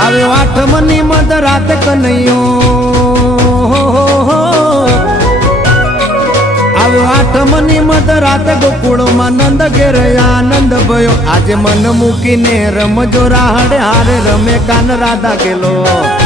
આવ્યો આઠમની મધ રાત કનૈયો, આવ્યો આઠમની મધ રાત ગોકુળમાં નંદ ઘેર આનંદ ભયો. આજે મન મૂકીને રમજો રાહડે હારે રમે કાન રાધા કેલો.